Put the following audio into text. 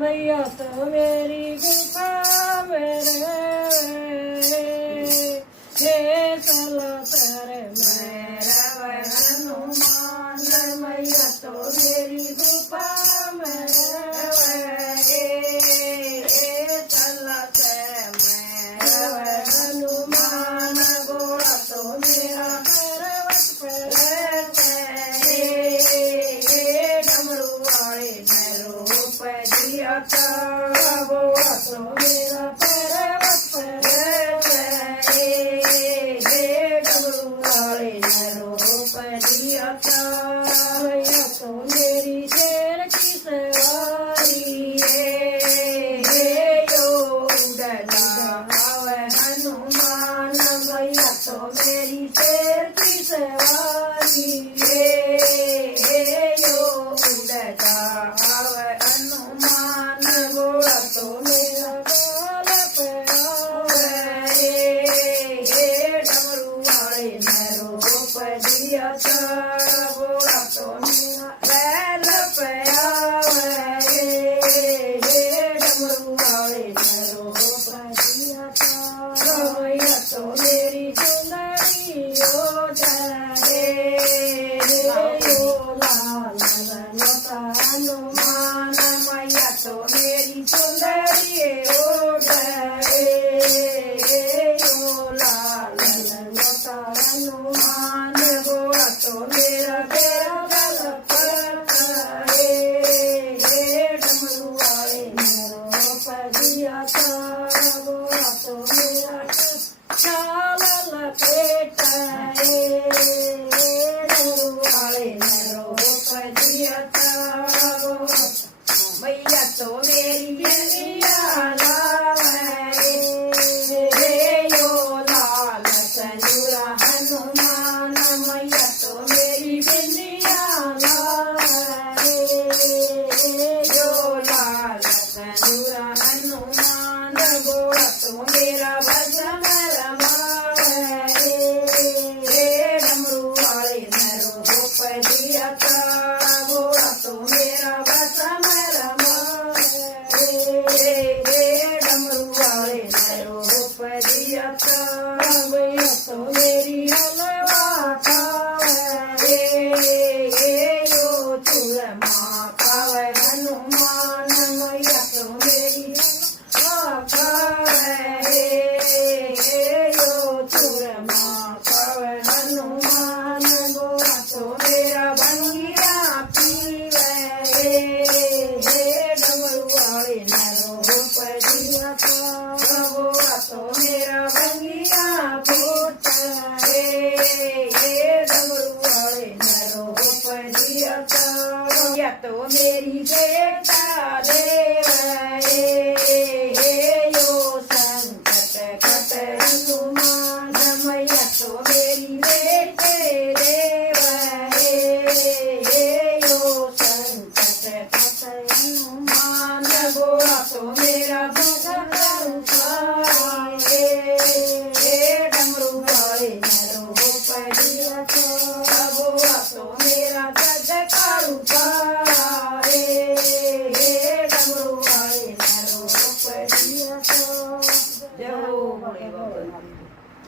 मैया तो मेरी गुफा मेरे हे चला तेरे मेरा हनुमान मैया तो मेरी गुफा मेरे चला तेरे मेरा हनुमान गोड़ा तो मेरा पर्वत पर डमरू वाले मेरो पैदिया गोड़ा तो मेरा पर्वत पर डमरू वाले मेरो पैदिया मैया तो मेरी शेर की सवारी हनुमान मैया तो मेरी शेर की सवारी हनुमान गोड़ा तो मेरा गाल पे डमरू वाले मेरो पैदिया गोड़ा तो मेरा बैल पे डमरू वाले मेरो पैदिया मैया तो मेरी चुनरी ओ डरे ओ लाल हनुमान मैया तो मेरी चुनरी ओ डरे ओ लाल हनुमान गोड़ा तो मेरा गल पर डमरू वाले मेरो पैदिया गोड़ा तो मेरा चाल लपेट डमरू वाले मेरो पैदिया मैया तो मेरी बिंदिया लावे यो लाल संजूरा हनुमान मैया तो मेरी बिंदिया लावे यो लाल संजूरा हनुमान गोड़ा तो मेरा भजन रमावे डमरू वाले मेरो पैदिया गोड़ा तो मेरा भजन डमरू वाले मेरो पैदिया मैया तो मेरी हलवा खावे यो चूरमा खावे हनुमान मैया तो मेरी हलवा खावे यो चूरमा खावे हनुमान गोड़ा तो मेरा भंगिया पीवे डमरू वाले मेरो पैदिया गोड़ा तो मेरा भंगिया फूट डमरू वाले मेरो पैदिया या तो मेरी बेटा देवे यो संकट कट हनुमान मैया तो मेरी बेटे